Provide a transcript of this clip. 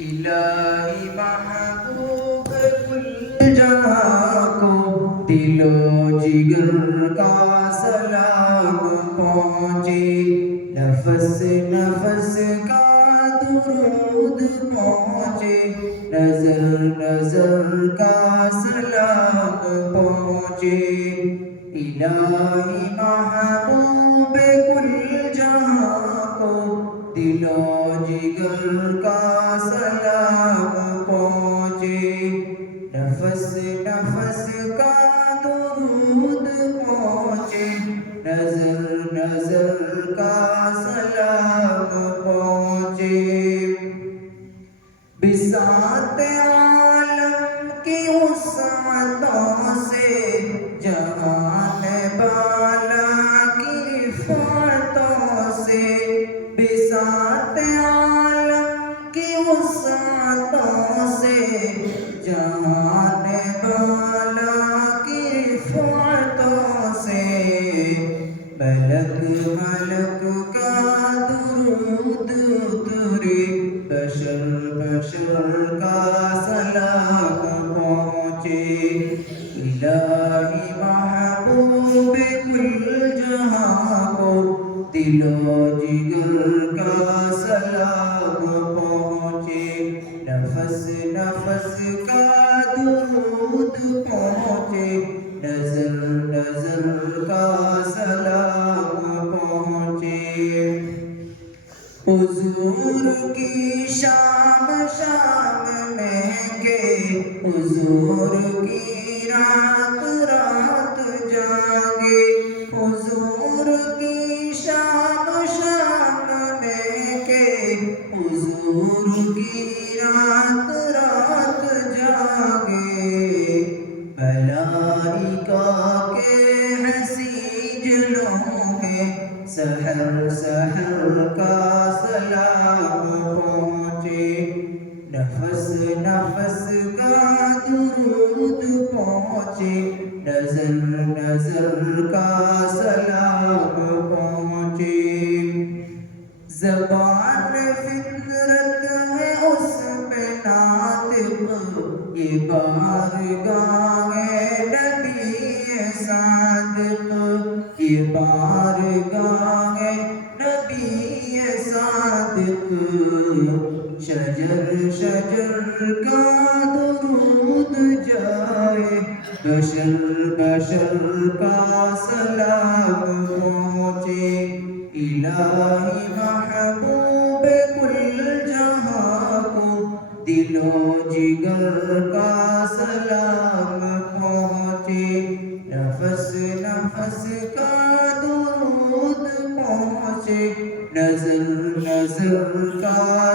الہی محبوب کل جہاں کو دل و جگر کا سلام پہنچے، نفس نفس کا درود پہنچے، نظر نظر کا سلام پہنچے۔ الہی محبوب کل جہاں کو دل و جگر کا سلام پہنچے، نفس نفس کا درود پہنچے، نظر نظر کا سلام پہنچے۔ بساط عالم کی وسعتوں سے، جہان بالا کی رفعتوں سے، بساط عالم کی وسعتوں سے، جہان بالا کی رفعتوں سے، ملک ملک کا درود اترے، بشر بشر کا سلام پہنچے۔ الہی محبوب کل جہاں کو دل و جگر کا سلام پہنچے، نفس نفس کا درود پہنچے، نظر نظر کا سلام پہنچے۔ حضور کی شام شام مہنگے، حضور کی رات رات جاگے، حضور کی شام شام مہنگے، حضور کی رات رات جاگے، ملائکہ کے حسین جلووں میں سحر سحر کا سلام پہنچے، نفس نفس کا درود پہنچے، نظر نظر کا سلام پہنچے۔ زبان فطرت ہے اس پہ ناطق، یہ بارگاہ نبی صادق، یہ بارگاہ نبی صادق، شجر شجر کا درود جائے، بشر بشر کا سلام پہنچے۔ الہی محبوب کل جہاں کو دل و جگر کا سلام پہنچے، نفس نفس کا درود پہنچے، نظر نظر کا